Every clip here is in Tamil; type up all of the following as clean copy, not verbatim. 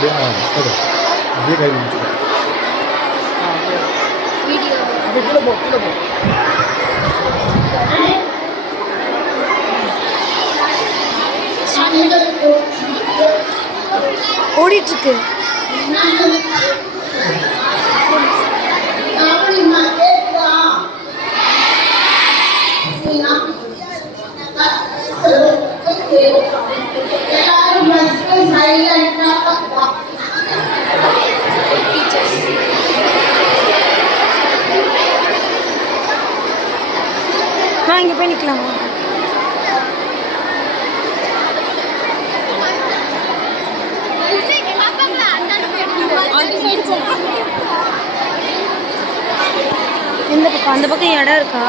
அப்படியே கை முடிச்சுக்கோ. அப்படியே கீழே போ, கீழே போ. ஓடிட்டு இருக்கு. இங்க போய் நிக்கலாமா? இந்த பக்கம் அந்த பக்கம் இடம் இருக்கா?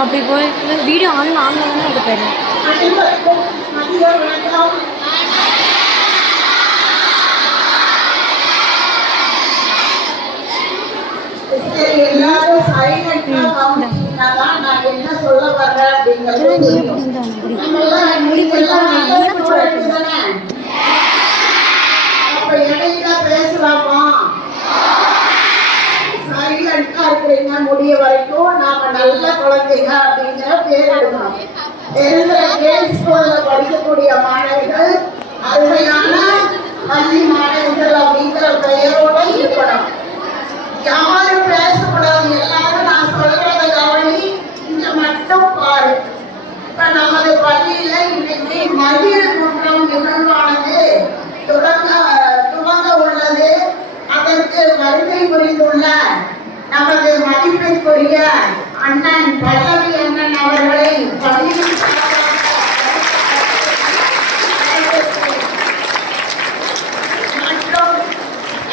அப்படி போய் வீடியோ ஆன் தானே அது பேர். முடிய வரைக்கும் நாம நல்ல குழந்தைங்க அப்படிங்கிற பேர் எடுக்கணும். படிக்கக்கூடிய மாணவர்கள் அருமையான பள்ளி மாணவர்கள் அப்படிங்கிற பெயரோட இருக்கணும். யாரும் பேசக்கூடாது, எல்லாரும் நான் சொல்றத கவனி, இங்க மட்டும் பாரு. இப்ப நமது பள்ளியில இன்னைக்கு மதியல் குன்றம் நிகழ்வானது துவங்க உள்ளது. அதற்கு வருகை புரிந்துள்ள நமது மதிப்பிற்குரிய அண்ணன் பல்லவி அண்ணன் அவர்களை பள்ளியில் மற்றும்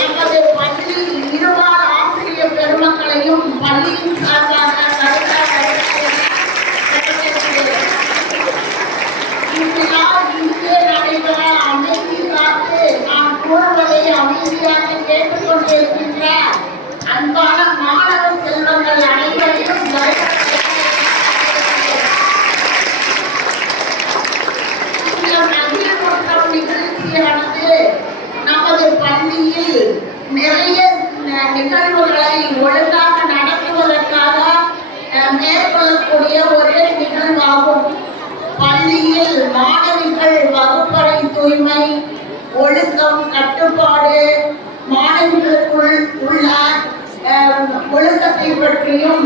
நமது பள்ளி இருபால் ஆசிரியர் பெருமக்களையும் பள்ளியின் சார்பாக இங்கே நடைபெற அமைதி காத்து நான் கூறுவதை அமைதியாக கேட்டுக்கொண்டிருக்கின்ற அன்பான மாணவ செல்வங்கள் அனைவரையும் நிகழ்ச்சியானது நமது பள்ளியில் நிறைய நிகழ்வுகளை ஒழுங்காக நடத்துவதற்காக மேற்கொள்ளக்கூடிய ஒரே நிகழ்வாகும். பள்ளியில் மாணவிகள் வகுப்பறை தூய்மை, ஒழுக்கம், கட்டுப்பாடு, மாணவிகளுக்குள் உள்ள ஒழுக்கத்தை பற்றியும்,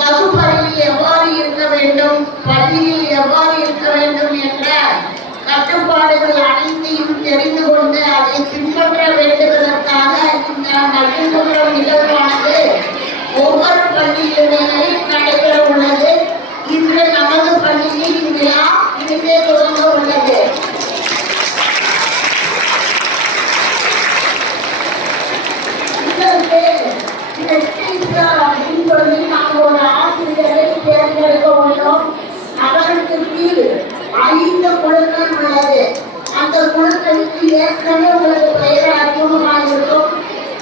வகுப்பறையில் எவ்வாறு இருக்க வேண்டும், பள்ளியில் எவ்வாறு இருக்க வேண்டும் என்ற கட்டுப்பாடுகள் அனைத்தையும் தெரிந்து கொண்டு அதை பின்பற்ற வேண்டுவதற்காக இந்த மகிழ்வுற நிகழ்வானது ஒவ்வொரு பள்ளியிலுமே நடைபெற உள்ளது. இன்று நமது பள்ளியில் இந்தியா இனிமே தொடங்க உள்ளது. அப்படின்னு சொல்லி நாங்கள் ஒரு ஆசிரியரை தேர்ந்தெடுக்க உள்ளோம். அவருக்கு கீழ் 5 குழுக்கள் உள்ளது. அந்த குழுக்களுக்கு ஏற்கனவே உங்களுக்கு பெயர் அறிமுகமாக இருக்கும்.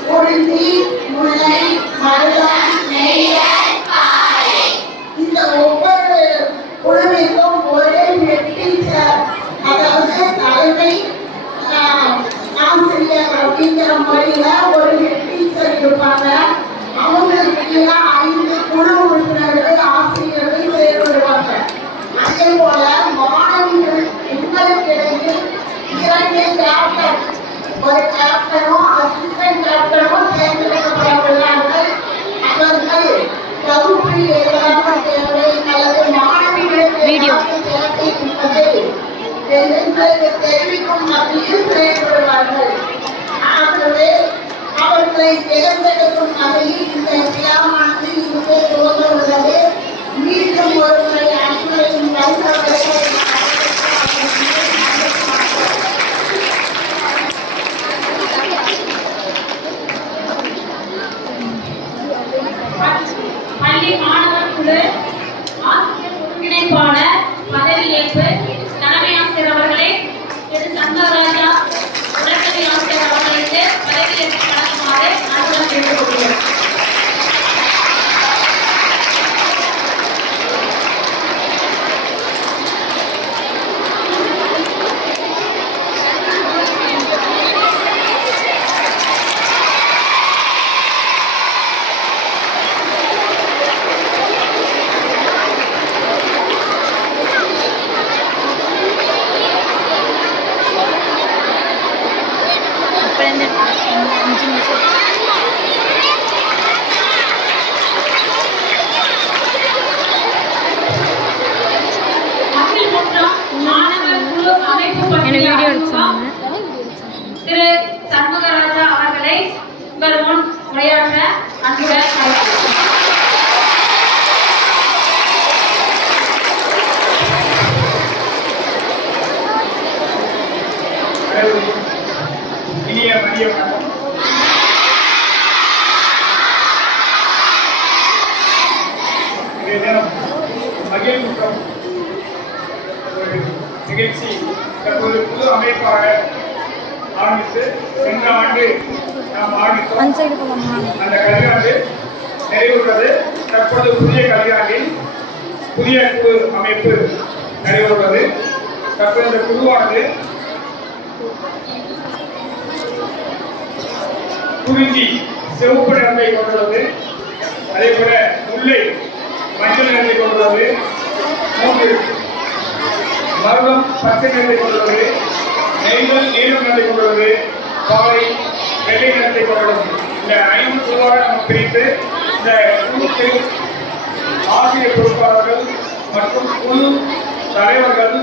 குறிஞ்சி, முல்லை, மருதம், நெய்யல், பாலை. இந்த ஒவ்வொரு குழுவிற்கும் ஒரே டீச்சர், அதாவது தலைமை ஆசிரியர் அப்படிங்கிற முறையில ஒரு டீச்சர் இருப்பாங்க. அவங்களுக்கு 5 குழு உறுப்பினர்கள் ஆசிரியர்கள் செயல்படுவாங்க. அதே போல மாணவிகள் உங்களுக்கு இடையில் 2 சாப்டர் கூட்டம் ஒரு நிகழ்ச்சி தற்போது புது அமைப்பாக ஆரம்பித்து சென்ற ஆண்டு நாம் ஆரம்பித்தோம். அந்த கல்வியாண்டு நிறைவுள்ளது. தற்போது புதிய கல்வியாண்டில் புதிய குழு அமைப்பு நிறைவுள்ளது. தற்போது இந்த குழுவானது குறிஞ்சி சிவப்பு நிறத்தை கொண்டுள்ளது. அதே போல முல்லை மஞ்சள் நிறத்தை கொண்டுள்ளது. மூன்று மருதம் பச்சை நிறத்தை கொண்டுள்ளது. நெய்தல் நீலம் நிறத்தை கொண்டுள்ளது. பாலை வெள்ளை நிறத்தை கொண்டுள்ளது. இந்த 5 குழுவாக நாம் பிரித்து இந்த குழுக்கு ஆசிரியர் பொறுப்பாளர்கள் மற்றும் குழு தலைவர்கள்,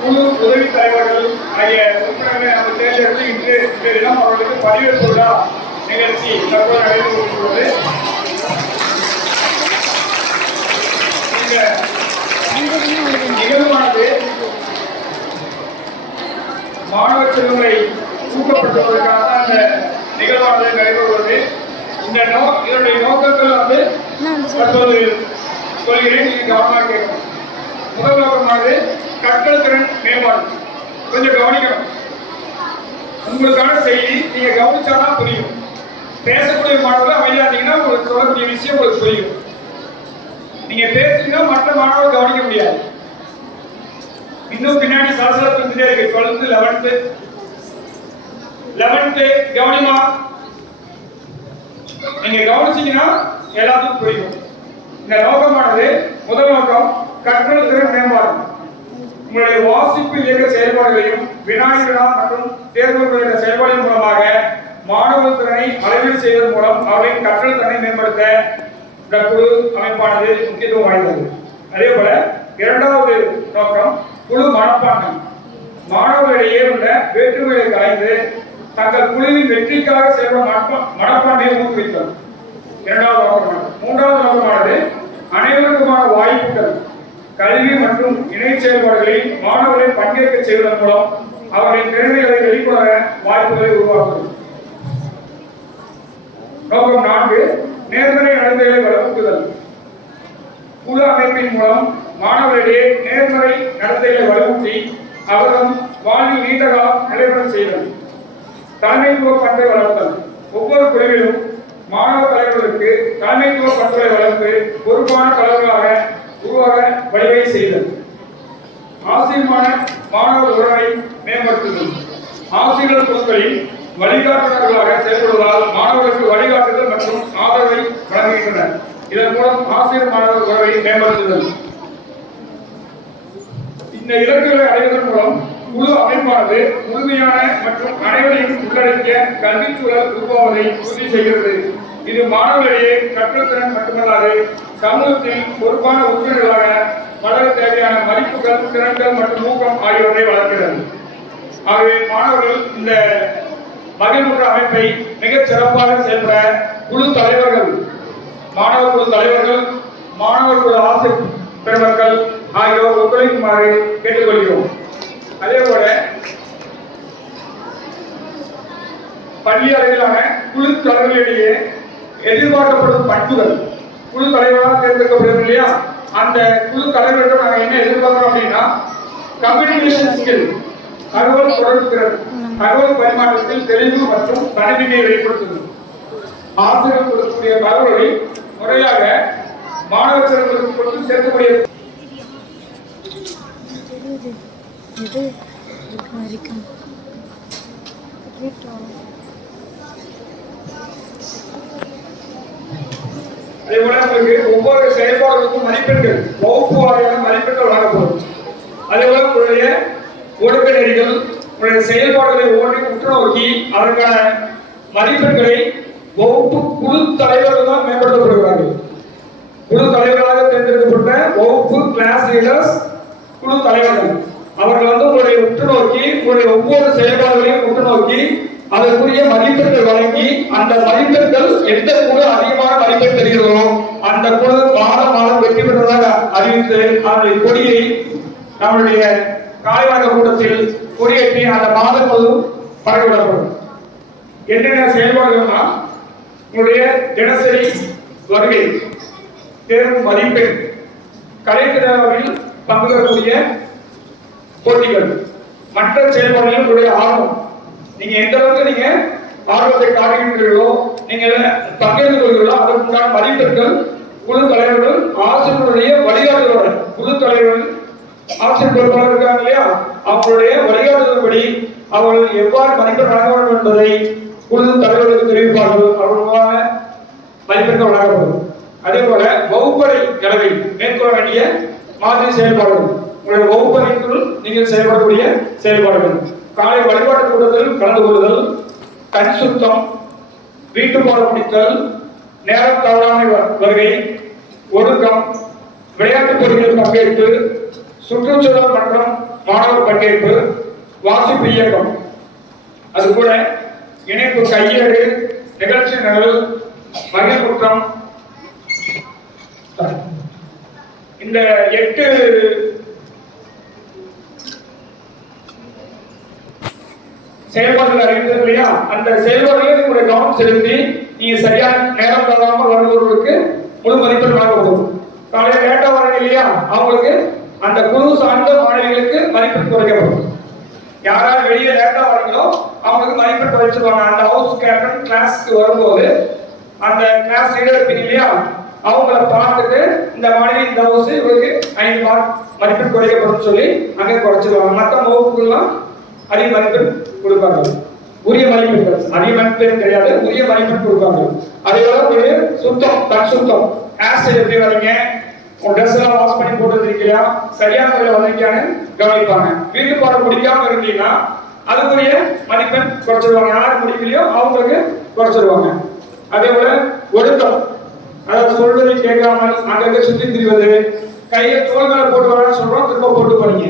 குழு உதவி தலைவர்கள் ஆகிய உறுப்பினர்களை நாம் தேர்ந்தெடுத்து இன்று இந்த தினம் அவர்களுக்கு பதிவேற்பு விழா நிகழ்ச்சி தற்போது நடைபெற்றுள்ளது. இந்த நிகழ்வானது மாணவ செல்வங்களை ஊக்கப்படுத்துவதற்காக அந்த நிகழ்வானது நடைபெறுவது. இதனுடைய நோக்கங்கள் வந்து தற்போது சொல்கிறேன், நீங்க கவனமாக கேட்கணும். முதல் நோக்கமானது கற்றல் திறன் மேம்பாடு. கொஞ்சம் கவனிக்கணும். உங்களுக்கான செய்தி நீங்க கவனிச்சாதான் புரியும். பேசக்கூடிய மாணவர்கள் அமைதியா இருந்தீங்கன்னா உங்களுக்கு சொல்லக்கூடிய விஷயம் உங்களுக்கு புரியும். நீங்க பேசுறீங்கன்னா மற்ற மாணவர்கள் கவனிக்க முடியாது. இன்னும் பின்னாடி சலசலப்பு இருந்துட்டே இருக்கு. 12th 11th கவனிமா. நீங்க கவனிச்சீங்கன்னா எல்லாத்துக்கும் புரியும். இந்த நோக்கமானது முதல் நோக்கம் கற்றல் திறன் மேம்பாடு. உங்களுடைய வாசிப்பு இயக்க செயல்பாடுகளையும் வினாடி வினா மற்றும் தேர்வுகளுடைய செயல்பாடுகள் மூலமாக மாணவர் திறனை அளவீடு செய்வதன் மூலம் அவர்களின் கற்றல் திறனை மேம்படுத்த இந்த குழு அமைப்பானது முக்கியத்துவம் வாய்ந்தது. அதே போல இரண்டாவது நோக்கம் குழு மனப்பான்மை. மாணவர்களிடையே உள்ள வேற்றுமைகளை கலைந்து தங்கள் குழுவின் வெற்றிக்காக செயல்படும் மனப்பான்மையை ஊக்குவித்தல் இரண்டாவது நோக்கமானது. மூன்றாவது நோக்கமானது அனைவருக்குமான வாய்ப்புகள். கல்வி மற்றும் இணை செயல்பாடுகளில் மாணவர்களை பங்கேற்க செய்வதன் மூலம் அவர்களின் திறமைகளை வெளிக்கொணர வாய்ப்புகளை உருவாக்குவது. நோக்கம் 4 நேர்மறை நடத்தைகளை வலுவூட்டுதல். குழு அமைப்பின் மூலம் மாணவர்களிடையே நேர்மறை நடத்தைகளை வலுவூட்டி அவர்கள் வாழ்வில் நீண்ட காலம் நிலைபெற செய்தல். தலைமைத்துவ பண்பை வளர்த்தல். ஒவ்வொரு குழுவிலும் மாணவ தலைவர்களுக்கு தலைமைத்துவ பண்புகளை வளர்த்து பொறுப்பான தலைவர்களாக உருவாக வழிவகை செய்தல். ஆசிரியமான மாணவர் உறவை மேம்படுத்துதல். ஆசிரியர் குழுக்களில் வழிகாட்டுநர்களாக செயல்படுவதால் மாணவர்களுக்கு வழிகாட்டுதல் மற்றும் ஆதரவை வழங்குகின்றனர். இதன் மூலம் ஆசிரியர் மாணவர் உறவை மேம்படுத்துதல். இந்த இலக்குகளை அடைவதன் மூலம் குழு அமைப்பானது முழுமையான மற்றும் அனைவரையும் உள்ளடக்கிய கல்விச்சூழல் உருவாவதை உறுதி செய்கிறது. இது மாணவர்களிடையே கற்றல் திறன் மட்டுமல்லாது சமூகத்தில் பொறுப்பான உறுப்பினர்களாக வளர தேவையான மதிப்புகள், திறன்கள் மற்றும் ஊக்கம் ஆகியவற்றை வளர்க்கிறது. ஆகவே மாணவர்கள் இந்த மகிழ்வுற்ற அமைப்பை மிகச் சிறப்பாக செயல்பட குழு தலைவர்கள், மாணவர் குழு தலைவர்கள், மாணவர் குழு ஆசிரியர் பெருமக்கள் ஆகியோர் ஒத்துழைக்குமாறு கேட்டுக்கொள்கிறோம். அதே போல பள்ளி அளவிலான குழு தலைவர்களிடையே எதிர்பார்க்கப்படும் பண்புகள். குழு தலைவராக தேர்ந்தெடுக்கப்படும் இல்லையா, அந்த குழு தலைவர்கள் நாங்கள் என்ன எதிர்பார்க்கிறோம் அப்படின்னா கம்யூனிகேஷன் ஸ்கில், தகவல் தொடர்பு திறன், தகவல் பரிமாற்றத்தில் தெளிவு மற்றும் தனிமையை வெளிப்படுத்துதல். ஆசிரியர் கொடுக்கக்கூடிய தகவல்களை முறையாக மாணவர் செல்வங்களுக்கு கொண்டு சேர்க்கக்கூடிய அதே போல உங்களுக்கு ஒவ்வொரு செயல்பாடுகளுக்கும் மதிப்பெண்கள், வகுப்பு வாரியான மதிப்பெண்கள் வழங்கப்படும். அதே போல உங்களுடைய ஒழுக்க நெறிகள், உங்களுடைய செயல்பாடுகளை ஒவ்வொன்றையும் உற்று நோக்கி அதற்கான மதிப்பெண்களை வகுப்பு குழு தலைவர்கள் தான் மேம்படுத்தப்படுகிறார்கள். குழு தலைவர்களாக தேர்ந்தெடுக்கப்பட்ட வகுப்பு கிளாஸ் லீடர்ஸ் குழு தலைவர்கள் அவர்கள் வந்து உங்களுடைய உற்று நோக்கி உங்களுடைய ஒவ்வொரு செயல்பாடுகளையும் உற்று நோக்கி அதற்குரிய மதிப்பெண்கள் வழங்கி அந்த மதிப்பெண்கள் எந்த குழு அதிகமான மதிப்பெண் பெறுகிறதோ அந்த குழு மாதம் வெற்றி பெற்றதாக அறிவித்து அந்த கொடியை நம்முடைய காலைவாக கூட்டத்தில் கொடியேற்றி அந்த மாத குழு பரவிடப்படும். என்னென்ன செயல்பாடுகள்னா உங்களுடைய தினசரி வருகை, தேர்வு மதிப்பெண், கலைத்திறவில் பங்கு பெறக்கூடிய போட்டிகள், மற்ற செயல்பாடுகளில் உங்களுடைய ஆர்வம், நீங்க எந்த அளவுக்கு நீங்க ஆர்வத்தை காட்டுகிறீர்களோ, நீங்க பங்கேற்றுக் கொள்கிறீர்களோ அதற்குண்டான மதிப்பெண்கள் குழு தலைவர்கள் ஆசிரியர்களுடைய வழிகாட்டுதலோட, குழு தலைவர்கள் ஆசிரியர் பொறுப்பாளர் இருக்காங்க இல்லையா, அவங்களுடைய வழிகாட்டுதல்படி அவர்கள் எவ்வாறு மதிப்பெண் வழங்க வேண்டும் என்பதை குழு தலைவர்களுக்கு தெரிவிப்பார்கள். அவர்களுக்கான மதிப்பெண்கள் வழங்கப்படும். அதே போல வகுப்பறை அளவில் மேற்கொள்ள வேண்டிய மாதிரி செயல்பாடுகள், உங்களுடைய வகுப்பறைக்குள் நீங்கள் செயல்படக்கூடிய செயல்பாடுகள், காலை வழிபாட்டு கூட்டத்தில் கலந்து கொள்ளுதல், கண் சுத்தம், வீட்டு பாடம் முடித்தல், நேரம் தவறாமை வருகை, ஒழுக்கம், விளையாட்டுப் போட்டிகளில் பங்கேற்பு, சுற்றுச்சூழல் மற்றும் மாணவர் பங்கேற்பு, வாசிப்பு இயக்கம், அது கூட இணைப்பு கையேடு, நிகழ்ச்சி நிரல், மகிழ்வுற்றம், இந்த 8 செயல்பாடுகள் அறிவித்தது இல்லையா, அந்த செயல்பாடுகளை உங்களுடைய கவனம் செலுத்தி நீங்க சரியான நேரம் தவறாமல் வருபவர்களுக்கு முழு மதிப்பெண் வழங்கப்படும். காலையில் லேட்டா வராங்க இல்லையா, அவங்களுக்கு அந்த குழு சார்ந்த மாணவிகளுக்கு மதிப்பெண் குறைக்கப்படும். யாராவது வெளியே லேட்டா வரீங்களோ அவங்களுக்கு மதிப்பெண் குறைச்சிருவாங்க. அந்த ஹவுஸ் கேப்டன் கிளாஸ்க்கு வரும்போது அந்த கிளாஸ் லீடர் இருப்பீங்க இல்லையா, அவங்கள பார்த்துட்டு இந்த மாணவி இந்த ஹவுஸ் இவருக்கு 5 மார்க் மதிப்பெண் குறைக்கப்படும் சொல்லி அங்கே குறைச்சிருவாங்க. மற்ற வகுப்புகள்லாம் அதிக மதிப்பெண் கொடுப்பாங்க. உரிய மதிப்பெண்கள், அதிக மதிப்பெண் கிடையாது, உரிய மதிப்பெண் கொடுப்பாங்க. அதே போல ஒரு சுத்தம், கண் சுத்தம், ஹேர் எப்படி வரீங்க, உங்க ட்ரெஸ் எல்லாம் வாஷ் பண்ணி போட்டு இருக்கீங்களா, சரியான முறையில் வந்திருக்கான்னு கவனிப்பாங்க. வீட்டு பாடம் முடிக்காம இருந்தீங்கன்னா அதுக்குரிய மதிப்பெண் குறைச்சிருவாங்க. யார் முடிக்கலையோ அவங்களுக்கு குறைச்சிருவாங்க. அதே போல ஒழுக்கம், அதாவது சொல்வதை கேட்காமல் அங்கங்க சுத்தி திரிவது, கையை தோள்களை போட்டு வரான்னு சொல்றோம், திரும்ப போட்டு போறீங்க.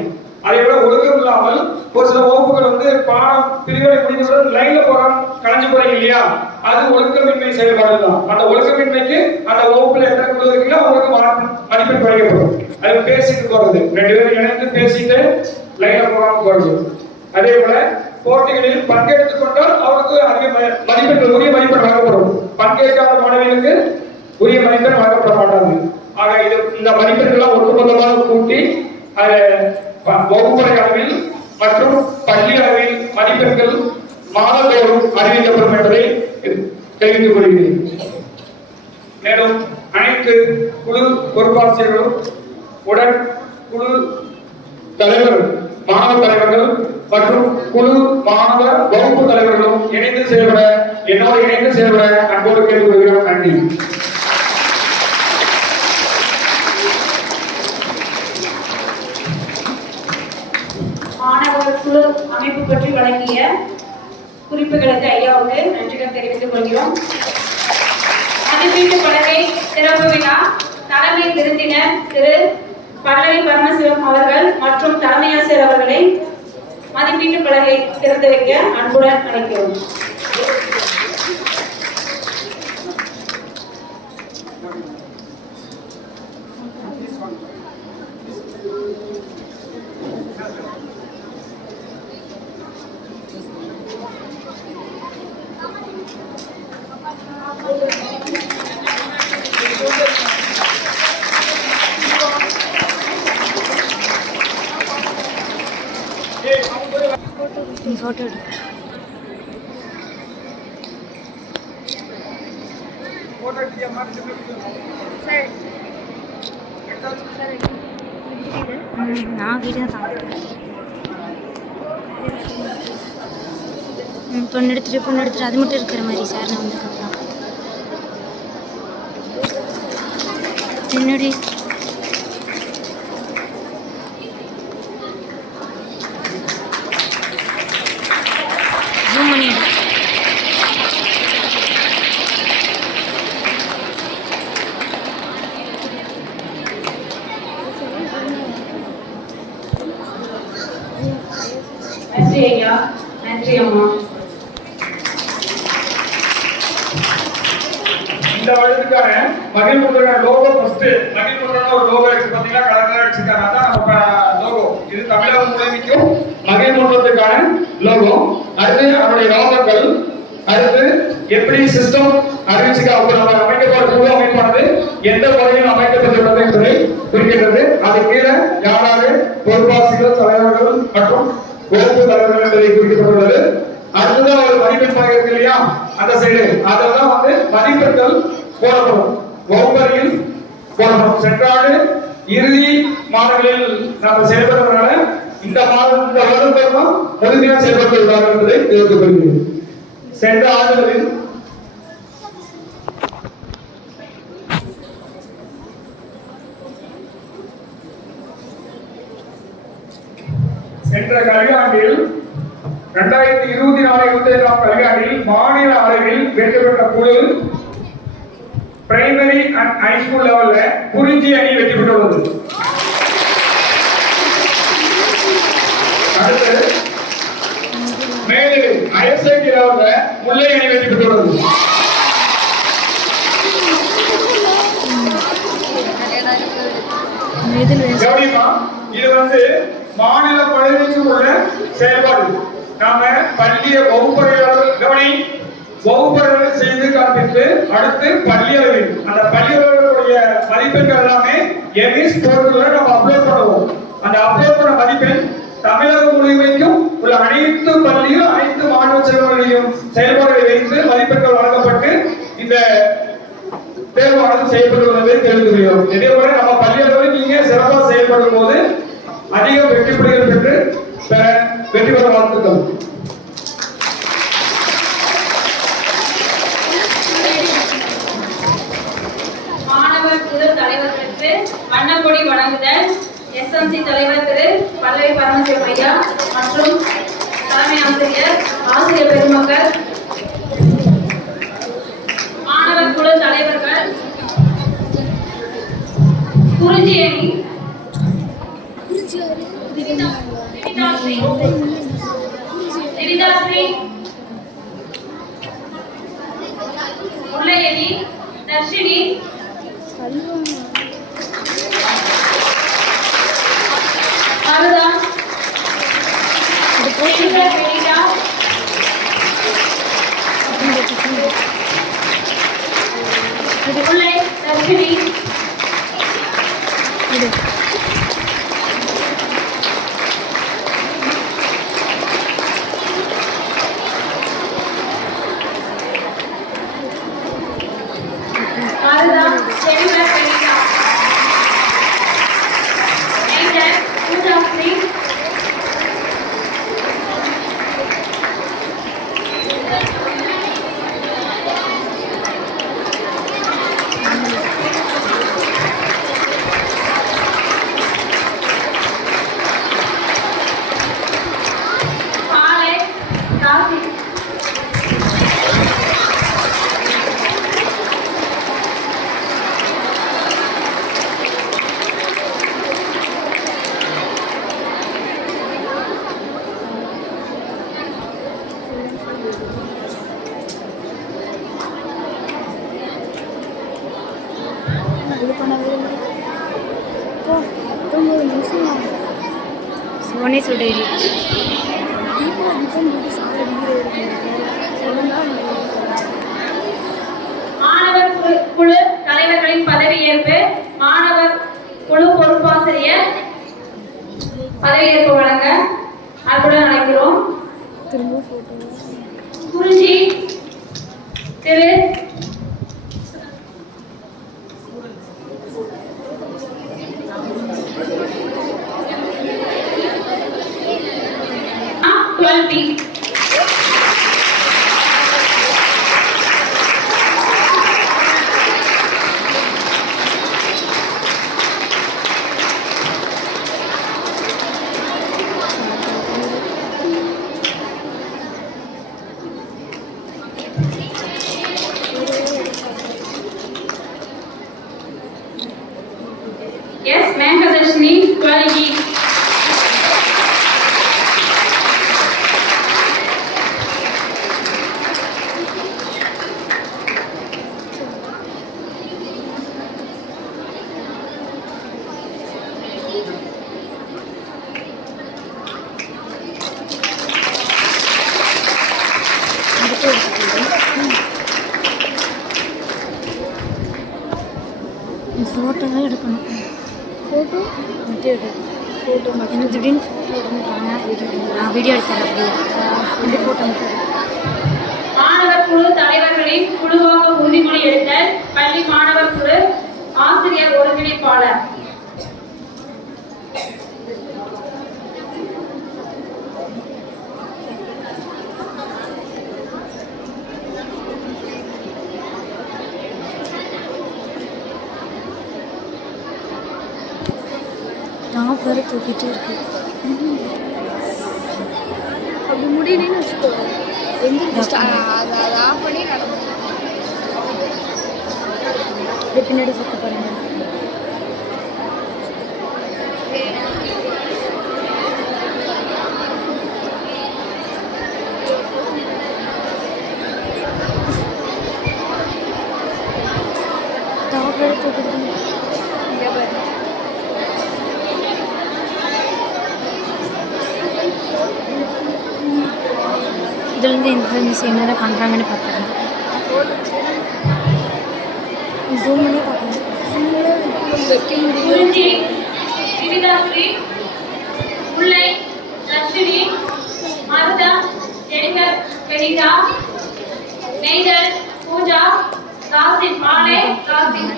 அதே போல ஒழுக்கம் இல்லாமல் ஒரு சில வகுப்புகள் வந்து பாடம் பிரிவுகளை முடிந்தவுடன் லைன்ல போறாம கலைஞ்சு போறீங்க இல்லையா, அது ஒழுக்கமின்மை செயல்பாடு தான். அந்த ஒழுக்கமின்மைக்கு அந்த வகுப்புல எத்தனை குழு இருக்கீங்களோ அவங்களுக்கு மதிப்பெண் குறைக்கப்படும். அது பேசிட்டு போறது, 2 பேரும் இணைந்து பேசிட்டு லைன்ல போகாம போறது. அதே போல போட்டிகளில் பங்கெடுத்துக் கொண்டால் அவருக்கு அதிக மதிப்பெண்கள், உரிய மதிப்பெண் வழங்கப்படும். பங்கேற்காத மாணவிகளுக்கு உரிய மதிப்பெண் வழங்கப்பட மாட்டாங்க. ஆக இது இந்த மதிப்பெண்கள் ஒட்டுமொத்தமாக கூட்டி வகுப்பறை அளவில் மற்றும் பள்ளி அளவில் மதிப்பெண்கள் மாதந்தோறும் அறிவிக்கப்படும் என்பதை தெரிவித்துக் கொள்கிறேன். மேலும் அனைத்து குழு பொறுப்பாசிரியர்களும் உடன் குழு தலைவர்கள், மாணவ தலைவர்கள் மற்றும் குழு மாணவ வகுப்பு தலைவர்களும் இணைந்து செயல்பட, என்னோடு இணைந்து செயல்பட அன்போடு கேட்டுக்கொள்கிறோம். நன்றி. மாணவர் குழு அமைப்பு பற்றி வழங்கிய குறிப்புகளுக்கு ஐயாவுக்கு நன்றிகள் தெரிவித்துக் கொள்கிறோம். மதிப்பீட்டு பலகை சிறப்பு விழா தலைமை விருந்தினர் திரு பல்லவி பரமசிவம் அவர்கள் மற்றும் தலைமையாசிரியர் அவர்களை மதிப்பீட்டு பலகை திறந்து வைக்க அன்புடன் அழைக்கிறோம். फोटो நான் வீடியோ தான் பொண்ணு எடுத்துட்டு அது மட்டும் இருக்கிற மாதிரி சார். நான் வந்ததுக்கப்புறம் என்னுடைய ஜூம் பண்ணி நன்றி ஐயா, நன்றி அம்மா. இந்த வருடத்துக்கான மகிழ்வுக்கான லோகோ ஃபர்ஸ்ட், மகிழ்வுக்கான ஒரு லோகோ இருக்கு பாத்தீங்களா, கலர் வச்சிருக்காங்க. அதான் நம்ம லோகோ. இது தமிழக முதலமைக்கும் மகிழ்வுக்கான லோகோ. அடுத்து அவருடைய ரோகங்கள், அடுத்து எப்படி சிஸ்டம் அறிவிச்சுக்க அவங்க அமைக்கப்பட்ட குழு அமைப்பானது எந்த முறையில் அமைக்கப்பட்டுள்ளது என்பதை குறிக்கின்றது. அது கீழே யாராரு பொறுப்பாசிரியர், தலைவர்கள் மற்றும் வகுப்பு தலைவர்கள் என்பதை குறிக்கப்பட்டுள்ளது. அடுத்ததான் ஒரு மதிப்பெண் பலகை இருக்கு இல்லையா, அந்த சைடு அதெல்லாம் வந்து மதிப்பெண்கள் போடப்படும், வகுப்பறையில் போடப்படும். சென்ற ஆண்டு இறுதி மாதங்களில் நாம் செயல்படுறதுனால இந்த வருடம் முழுமையாக செயல்பட்டு உள்ளார்கள் என்பதை தெரிவித்துக் கொள்கிறேன். சென்ற ஆண்டுகளில் சென்ற கல்வியாண்டில் 2024-25 கல்வியாண்டில் மாநில அளவில் வெற்றி பெற்ற குழு பிரைமரி அண்ட் ஹைஸ்கூல் லெவல்ல குறிஞ்சி அணி வெற்றி பெற்றுள்ளது. அடுத்து மேலே ஐஎஸ்ஐடி லெவல்ல முல்லை அணி வெற்றி பெற்றுள்ளது. கவனிமா, இது வந்து மாநில பள்ளிக்கு உள்ள செயல்பாடு. நாம பள்ளிய வகுப்பறையாளர் கவனி வகுப்பறைகள் செய்து காண்பித்து அடுத்து பள்ளி அளவில் அந்த பள்ளி அளவுடைய மதிப்பெண்கள் எல்லாமே எமிஸ் போர்ட்டல்ல நம்ம அப்லோட் பண்ணுவோம். அந்த அப்லோட் பண்ண மதிப்பெண் தமிழகம் முழுமைக்கும் உள்ள அனைத்து பள்ளியும் அனைத்து மாணவ செல்வங்களையும் செயல்பாடுகளை வைத்து மதிப்பெண்கள் வழங்கப்பட்டு இந்த தேர்வானது செய்யப்பட்டுள்ளதை தெரிவித்துள்ளோம். இதே போல நம்ம பள்ளி அளவில் நீங்க சிறப்பாக செயல்படும் போது அதிக வெற்றி புள்ளிகள் பெற்று வெற்றி பெற வாழ்த்துக்கள். மாணவர் குழு தலைவர்களுக்கு வண்ணக்கொடி வழங்குதல். எஸ்எம்சி தலைவர் திரு பல்லவி பரமசிவம் ஐயா மற்றும் தலைமை ஆசிரியர், ஆசிரியர் பெருமக்கள், மாணவர் குழு தலைவர்கள், குறிஞ்சி அணி திரிதாஸ்ரீ, முல்லையணி தர்ஷினி, மருதா, பெரியா, முல்லை தர்ஷினி, சோனி சுடேரி மாணவர் குழு தலைவர்களின் பதவியேற்பு. மாணவர் குழு பொறுப்பாசிரியர் பதவியேற்பு வழங்க அன்புடன் அழைக்கிறோம். குறிஞ்சி திரு B. Yes, Menkadashni, 12E. Photo எனக்கு திடீர்னு ஃபோட்டோ எடுத்துட்டாங்க. நான் வீடியோ எடுத்தேன் அப்படியே ஃபோட்டோ மட்டும். மாணவர் குழு தலைவர்களின் குழுவாக உறுதிமொழி எடுத்தல். பள்ளி மாணவர் குழு ஆசிரியர் ஒருங்கிணைப்பாளர். நான் பேர் தூக்கிட்டே இருக்கு. அப்படி முடியலன்னு வச்சுக்கோ. அதை ஆஃப் பண்ணி நடந்து பின்னாடி சுத்த பாருங்க. பேர் தூக்கிட்டு இதுலேருந்து இன்ஃபர்மேஷன் என்ன பண்ணுறாங்கன்னு பார்த்துக்கலாம். ஜூம் பண்ணி பார்க்கலாம். குறிஞ்சி, சிவிதாஸ்ரீ, முல்லை, லட்சுமி, மருதா, ஜெனிகா, நெய்தல், பூஜா, ராசின், மாலை, ராசின்.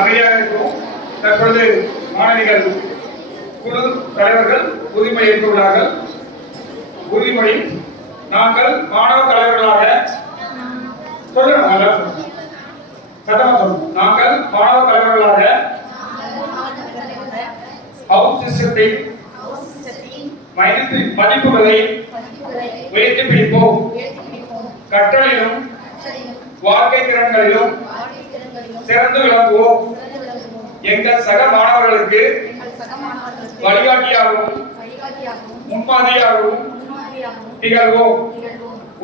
அமைதியாக இருக்கும். தற்பொழுது மாணவிகள் குழு தலைவர்கள் உறுதிமொழி ஏற்றுள்ளார்கள். உறுதிமொழி: நாங்கள் மாணவ தலைவர்களாக நாங்கள் மாணவ தலைவர்களாக ஹவுஸ் சிஸ்டத்தின் மதிப்புகளை உயர்த்தி பிடிப்போம். கற்றலிலும் வாழ்க்கை திறன்களிலும் சிறந்து விளங்குவோம். எங்கள் சக மாணவர்களுக்கு வழிகாட்டியாகவும் முன்மாதிரியாகவும் திகழ்வோம்.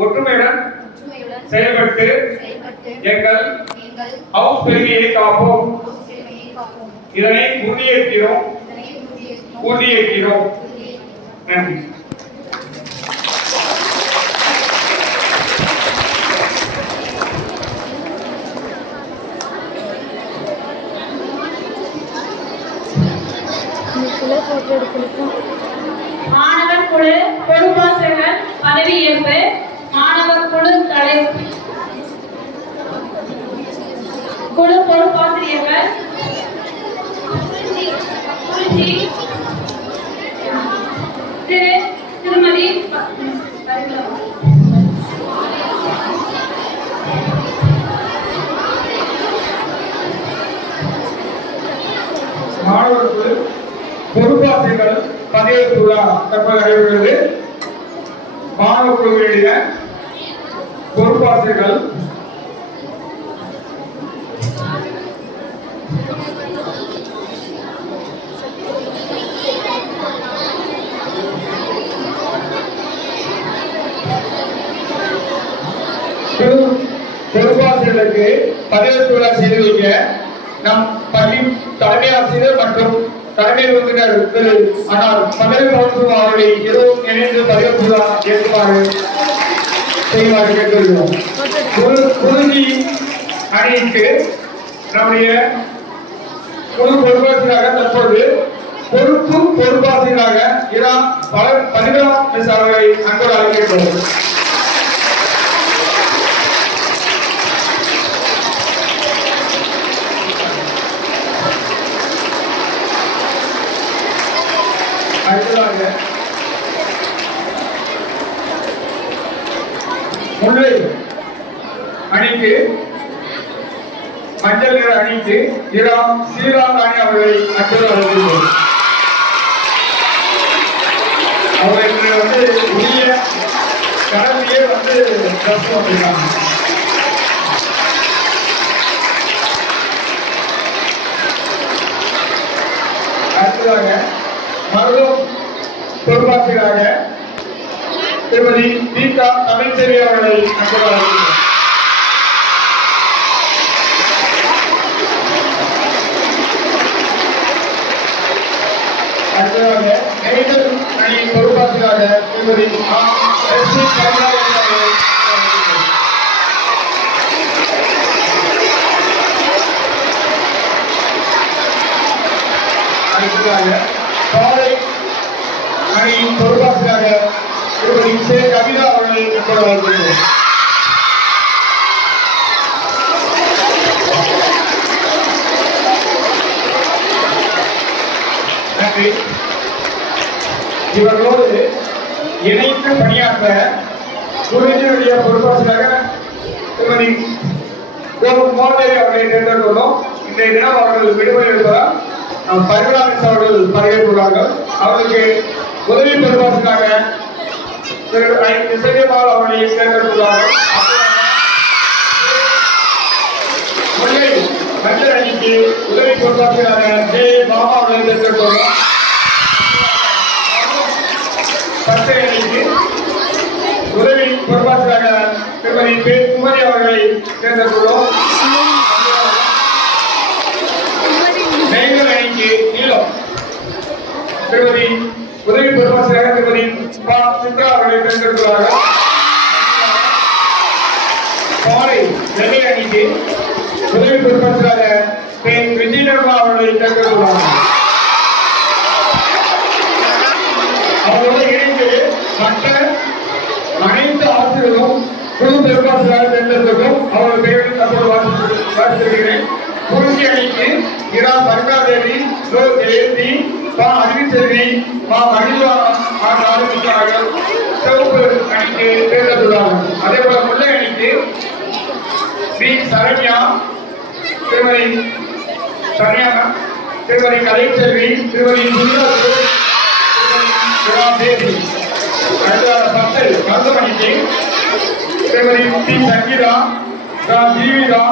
ஒற்றுமையுடன் செயல்பட்டு எங்கள் ஹவுஸ் பெருமையை காப்போம். இதனை உறுதியேற்கிறோம். நன்றி. மாணவர் குழு பொறுப்பாசிரியர்கள் பதவியேற்பு. மாணவர் குழு குழு பொறுப்பாசிரியர்கள் திருமதி மாணவர் குழு பொறுப்பாசிரியர்கள் பதவியேற்பு விழா தற்போது நடைபெறுகிறது. மாணவ குழுவினுடைய பொறுப்பாசிரியர்கள் பொறுப்பாசிரியர்களுக்கு பதவியேற்பு விழா செய்து வைக்க நம் பள்ளி தலைமை ஆசிரியர் மற்றும் தலைமை விருந்தினர் திரு ஆனால் பதவி பவன் அவர்களை எதுவும் இணைந்து பதவியேற்பு விழா ஏற்குமாறு செய்யுமாறு கேட்டுள்ளோம். குறிஞ்சி அணிக்கு நம்முடைய குழு பொறுப்பாசிரியராக தற்போது பொறுப்பாசிரியராக இராம் பதினாம் அவர்களை அன்போடு அழைக்கின்றோம். அடுத்ததாக முல்லை அணிக்கு மஞ்சள் நிற அணிக்கு ஸ்ரீராமராணி அவர்களை அன்போடு அழைக்கின்றோம். அவர்களுக்கு உரிய கடமையே தப்பு அப்படின்னாங்க. அடுத்ததாக மருத்துவம் பொறுப்பாசிரியராக திருமதி தீகா தமிழ்ச்செல்வி அவர்களை அன்போடு அழைக்கின்றோம். அடுத்ததாக நெய்தல் அணி பொறுப்பாசிரியராக திருமதி அடுத்ததாக காலை அணி பொறுப்பாசிரியராக திருமதி சே கவிதா அவர்களை கொண்டாடுகிறோம். நன்றி. இவர்களோடு இணைந்து பணியாற்ற குழுவினுடைய பொறுப்பாசிரியராக திருமதி மோகன்தேவி அவர்களை தேர்ந்தெடுத்துள்ளோம். இன்றைய தினம் அவர்கள் விடுமுறை எடுப்பதால் பரிமளாமிஸ் அவர்கள் பதவியேற்றுள்ளார்கள். அவர்களுக்கு உதவி பொறுப்பாசிரியராக திரு இசையம்மாள் அவர்களை தேர்ந்தெடுத்துள்ளார்கள். முல்லை மஞ்சள் அணிக்கு உதவி பொறுப்பாசிரியராக ஜே பாபா அவர்களை தேர்ந்தெடுத்துள்ளோம். பச்சை அணிக்கு உதவி பொறுப்பாசிரியராக திருமதி பே குமரி அவர்களை தேர்ந்தெடுத்துள்ளோம். நெய்தல் அணிக்கு நீளம் திருமதி உதவி பொறுப்பாசிரியராக திருமதி சித்ரா அவர்களை தேர்ந்தெடுத்துள்ளார்கள். காலை வெள்ளை அணிக்கு உதவி பொறுப்பாசிரியராக விஜயநர்மா அவர்களை தேர்ந்தெடுத்துள்ளார்கள். அவரோடு இணைந்து மற்ற அனைத்து ஆசிரியர்களும் குழு பொறுப்பாசிரியராக தேர்ந்தெடுத்தும் அவர்கள் பெயரில் தற்போது வாசித்திருக்கிறேன். குறிஞ்சி அணிக்கு இரா பர்காதேவி, ஜெயந்தி, அறிவிச்செல்வி, மணிவாளர்கள் சிவப்பு அணிக்கு தேர்ந்தெடுத்துள்ளார்கள். அதே போல முல்லை அணிக்கு பி சரண்யா, திருமதி கலைச்செல்வி, திருமதி தேவி. அடுத்ததாக பத்தை மருத்துவமணிக்கு திருமதி பி சங்கீதா, ஜீவிதா,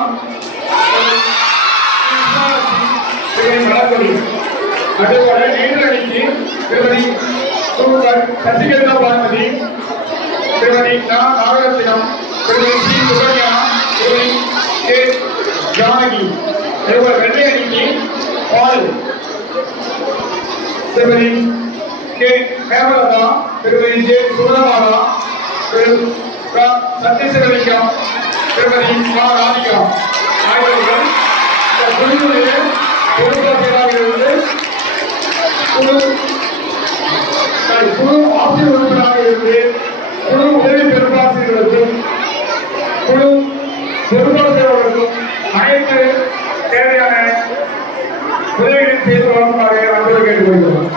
மலர்கொடி. அதேபோல நெய்தல் அணிக்கு திருமதி சசிகலா பார்வதி, திருமதி நாகரத்தினம், திருமதி சி சுகன்யா, திருமதி கே ஜானகி. அதேபோல வெள்ளை அணிக்கு பால் திருமதி கே ஹேமலதா, திருமதி ஜே சுமதமாலா, சத்யசிவலிங்கம், திருமதி ராதிகா ஆகியோர்கள் இந்த குழுவிலே பொறுப்பாசிரியராக இருந்து குழு ஆசிரியர் உறுப்பினராக இருந்து குழு உதவி பொறுப்பாசிரியர்களுக்கும் குழு பொறுப்பாசிரியர்களுக்கும் அனைத்து தேவையான உதவிகளை செய்து வழங்குமாறு அன்போடு கேட்டுக்கொள்கிறோம்.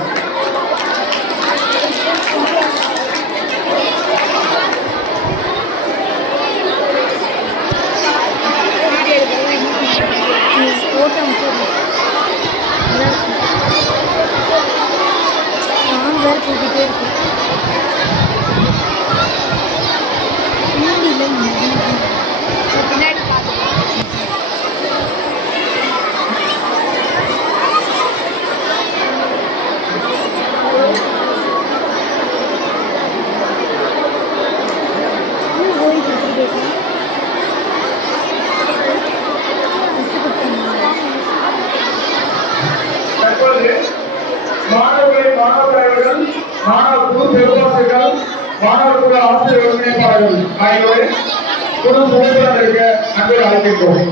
மாணவர் குழு பொறுப்பாசிரியர்கள், மாணவர் குழு ஆசிரியர் ஒருங்கிணைப்பாளர்கள் ஆகியோரை குழு புகைப்படம் எடுக்க அன்போடு அழைக்கின்றோம்.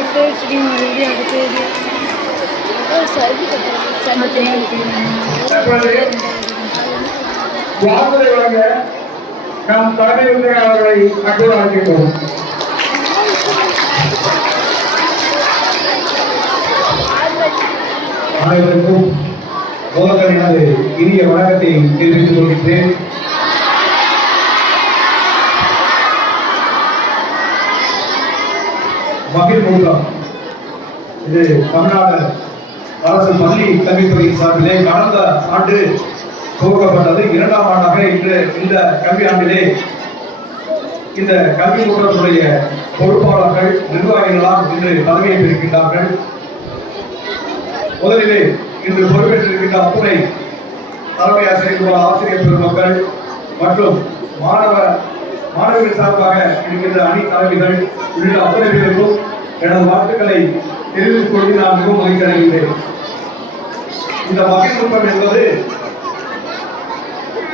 கட்டு வச்சுட்டு மறுபடியும் அடுத்தது தற்பொழுது வாழ்த்துறை வழங்க நாம் தலைமை விருந்தினர் அவர்களை அன்போடு அழைக்கின்றோம். அனைவருக்கும் முதல் எனது இனிய வணக்கத்தை தெரிவித்துக் கொள்கின்றேன். மகிழ் முழுக்கம் இது தமிழ்நாடு அரசு பள்ளி கல்வித்துறையின் சார்பிலே கடந்த ஆண்டு துவக்கப்பட்டது. 2ஆம் ஆண்டாக இன்று இந்த கல்வியாண்டிலே இந்த கல்வி கூட்டத்துடைய பொறுப்பாளர்கள் நிர்வாகிகளால் இன்று பதவியேற்றிருக்கின்றார்கள். முதலிலே இன்று பொறுப்பேற்றிருக்கின்ற அத்துணை தலைமை ஆசிரியர், ஆசிரியர் பெருமக்கள் மற்றும் மாணவர்கள் சார்பாக இருக்கின்ற அணி தலைவிகள் உள்ளிட்ட அத்தனை பேருக்கும் எனது வாழ்த்துக்களை தெரிவித்துக் கொண்டு நான் மிகவும் மகிழ்ச்சி அடைகின்றேன். இந்த மகிழ்வுக்கம் என்பது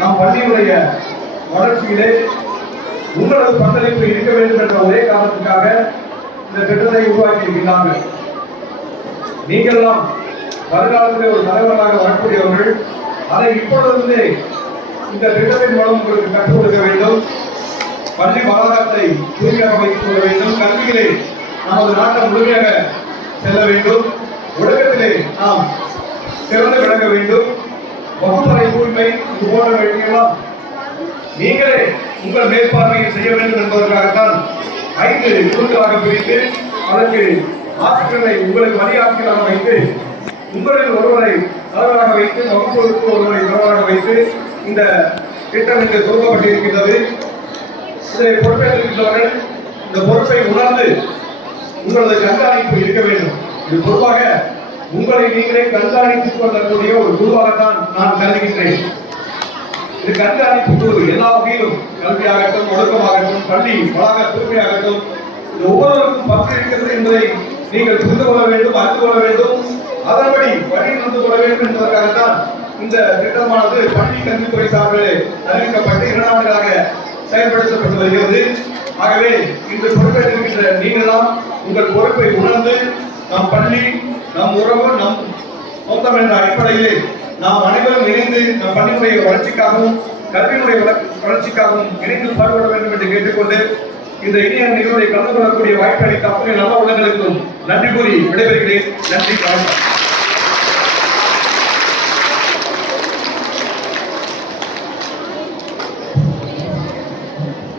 நம் பள்ளியுடைய வளர்ச்சியிலே உங்களது பங்களிப்பு இருக்க வேண்டும் என்ற ஒரே காரணத்துக்காக இந்த திட்டத்தை உருவாக்கி இருக்கின்றார்கள். நீங்கள்லாம் வருங்காலத்திலே ஒரு தலைவராக வரக்கூடியவர்கள். அதை இப்பொழுது இந்த திட்டத்தின் மூலம் உங்களுக்கு கற்றுக் கொடுக்க வேண்டும். பள்ளி வளாகத்தை தூய்மையாக வைத்துக் கொள்ள வேண்டும். கல்வியிலே நமது நாட்டை முழுமையாக செல்ல வேண்டும். உலகத்திலே நாம் சிறந்து விளங்க வேண்டும். வகுப்பறை தூய்மை இது போன்ற வேண்டியெல்லாம் நீங்களே உங்கள் மேற்பார்வையில் செய்ய வேண்டும் என்பதற்காகத்தான் 5 குழுக்களாக பிரித்து அதற்கு ஆசிரியர்களை உங்களுக்கு வழிகாட்டிகளாக வைத்து உங்களில் ஒருவரை தலைவராக வைத்து வகுப்புகளுக்கு ஒருவரை தலைவராக வைத்து இந்த திட்டம் இங்கு துவக்கப்பட்டிருக்கின்றது. இதை பொறுப்பேற்றிருக்கின்றவர்கள் இந்த பொறுப்பை உணர்ந்து உங்களது கண்காணிப்பு இருக்க வேண்டும். இது பொதுவாக உங்களை நீங்களே கண்காணித்துக் கொள்ளக்கூடிய ஒரு குழுவாகத்தான் நான் கருதுகின்றேன். இது கண்காணிப்பு குழு எல்லா வகையிலும் கல்வியாகட்டும், ஒழுக்கமாகட்டும், பள்ளி வளாக தூய்மையாகட்டும், இது ஒவ்வொருவருக்கும் பங்கு இருக்கிறது என்பதை நீங்கள் புரிந்து கொள்ள வேண்டும், அறிந்து கொள்ள வேண்டும். அதன்படி வழி நடந்து கொள்ள வேண்டும் என்பதற்காகத்தான் இந்த திட்டமானது பள்ளி கல்வித்துறை சார்பில் அறிவிக்கப்பட்டு 2 ஆண்டுகளாக செயல்படுத்தப்பட்டு வருகிறது. ஆகவே இன்று பொறுப்பேற்றிருக்கின்ற நீங்களாம் உங்கள் பொறுப்பை உணர்ந்து நம் பள்ளி, நம் உறவு, நம் சொந்தம் என்ற அடிப்படையிலே நாம் அனைவரும் இணைந்து நம் பள்ளியினுடைய வளர்ச்சிக்காகவும் கல்வியினுடைய வளர்ச்சிக்காகவும் இணைந்து பாடுபட வேண்டும் என்று கேட்டுக்கொண்டு இந்த இனிய நிகழ்வை கலந்து கொள்ளக்கூடிய வாய்ப்பு அளித்த அத்தனை நல்ல உள்ளங்களுக்கும் நன்றி கூறி விடைபெறுகிறேன். நன்றி, வணக்கம்.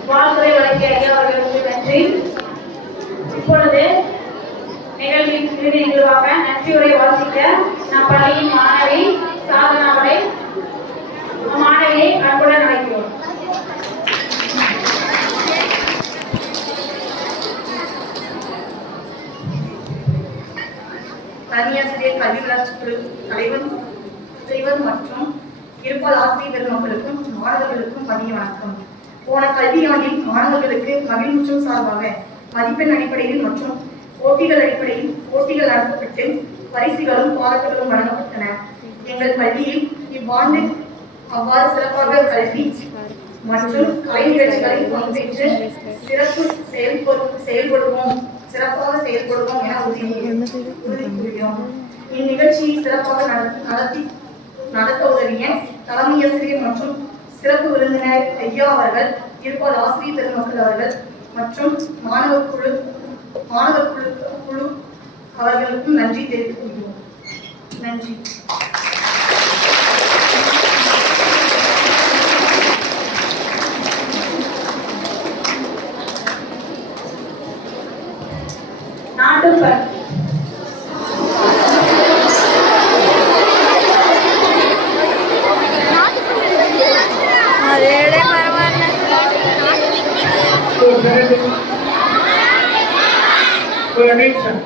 வாழ்த்துறை வழங்கிய ஐயா அவர்களுக்கு நன்றி. இப்பொழுது நிகழ்வின் இறுதி நிகழ்வாக நன்றியுரை வாசிக்க நம் பள்ளியின் மாணவி சாதனாவை மாணவியை அன்புடன் அழைக்கிறோம். தனியாசிரியர் கல்வி வளர்ச்சி குழு தலைவர் மற்றும் இருப்பால் ஆசிரியர் பெருமக்களுக்கும் மாணவர்களுக்கும் மதிய வணக்கம். போன கல்வியாண்டில் மாணவர்களுக்கு மகிழ்ச்சியும் சார்பாக மதிப்பெண் அடிப்படையில் மற்றும் போட்டிகள் அடிப்படையில் போட்டிகள் நடத்தப்பட்டு பரிசுகளும் பாராட்டுகளும் வழங்கப்பட்டன. எங்கள் பள்ளியில் இவ்வாண்டு அவ்வாறு சிறப்பாக கல்வி மற்றும் கலை நிகழ்ச்சிகளில் பங்கேற்று சிறப்பாக செயல்படுவோம் என உறுதி கூறுகிறோம். இந்நிகழ்ச்சியை சிறப்பாக நடத்த உதவிய தலைமை ஆசிரியர் மற்றும் சிறப்பு விருந்தினர் ஐயா அவர்கள், இருப்பால் ஆசிரியர் பெருமக்கள் அவர்கள் மற்றும் மாணவர் குழு அவர்களுக்கும் நன்றி தெரிவித்துக் கொள்கிறோம். நன்றி. நாட்டுப்பண் அதேடே பரவாயில்ல. ஒரு நிமிஷம்